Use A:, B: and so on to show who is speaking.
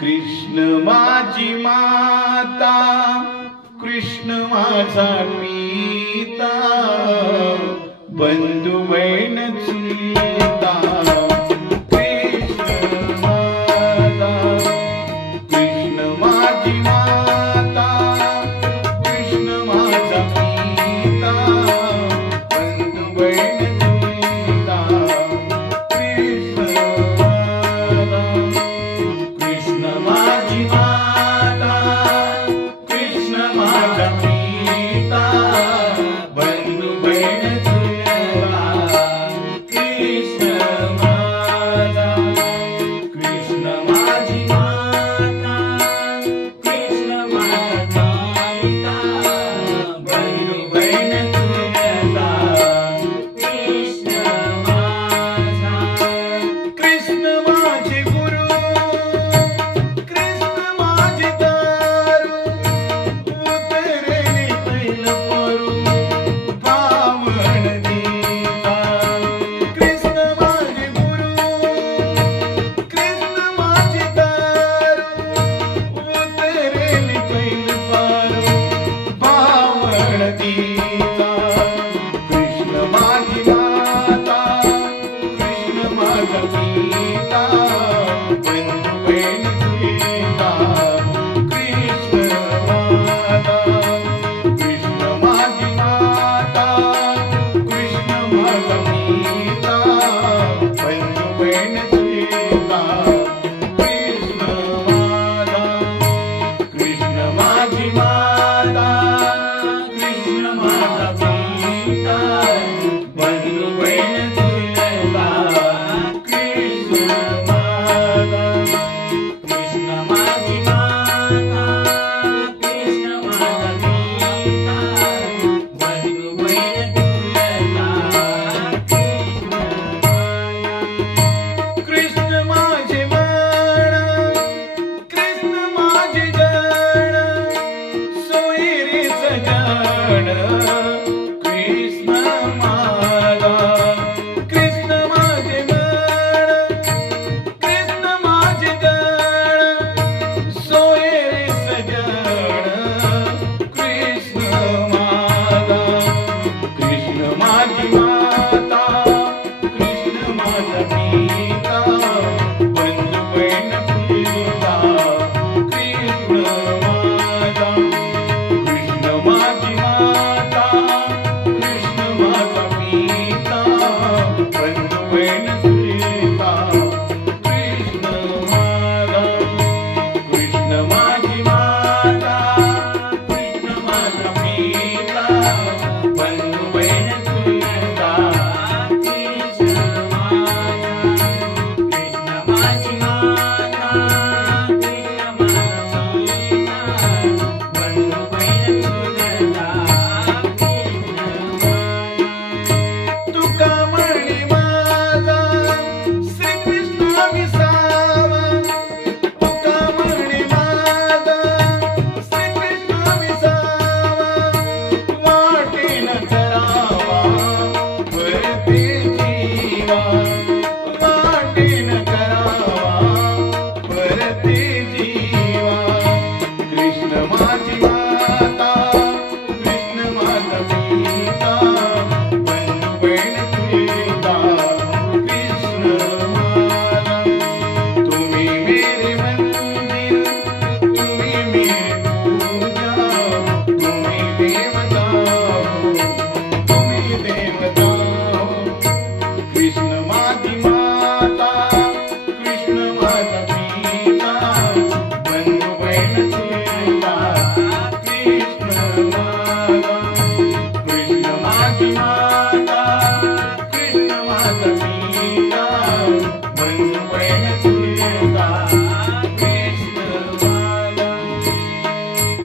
A: कृष्ण माझी माता कृष्ण माझा पिता बंधू बहीण चुलता. Thank you. कृष्ण माझी मा